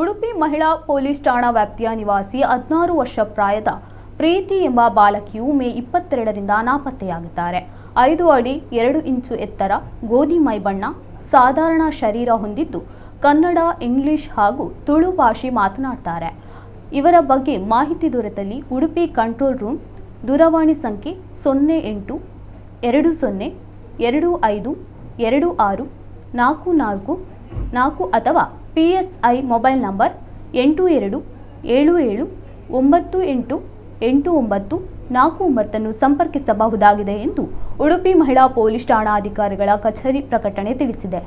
ಉಡುಪಿ ಮಹಿಳಾ ಪೊಲೀಸ್ ಠಾಣಾ ವ್ಯಾಪ್ತಿಯ ನಿವಾಸಿ 16 ವರ್ಷ ಪ್ರಾಯದ ಪ್ರೀತಿ ಎಂಬ ಬಾಲಕಿಯು ಮೇ 22ರಿಂದ ನಾಪತ್ತೆಯಾಗಿದ್ದಾರೆ. 5 ಅಡಿ 2 ಇಂಚು ಎತ್ತರ, ಗೋಧಿ ಮೈ ಬಣ್ಣ, ಸಾಧಾರಣ ಶರೀರ ಹೊಂದಿದ್ದು ಕನ್ನಡ, ಇಂಗ್ಲಿಷ್ ಹಾಗೂ ತುಳು ಭಾಷೆ ಮಾತನಾಡುತ್ತಾರೆ. ಇವರ ಬಗ್ಗೆ ಮಾಹಿತಿ ದೊರೆತಲ್ಲಿ ಉಡುಪಿ ಕಂಟ್ರೋಲ್ ರೂಮ್ ದೂರವಾಣಿ ಸಂಖ್ಯೆ 08 20 25 26 44 ಅಥವಾ PSI ಮೊಬೈಲ್ ನಂಬರ್ 827798884949 ಸಂಪರ್ಕಿಸಬಹುದಾಗಿದೆ ಎಂದು ಉಡುಪಿ ಮಹಿಳಾ ಪೊಲೀಸ್ ಠಾಣಾಧಿಕಾರಿಗಳ ಕಚೇರಿ ಪ್ರಕಟಣೆ ತಿಳಿಸಿದೆ.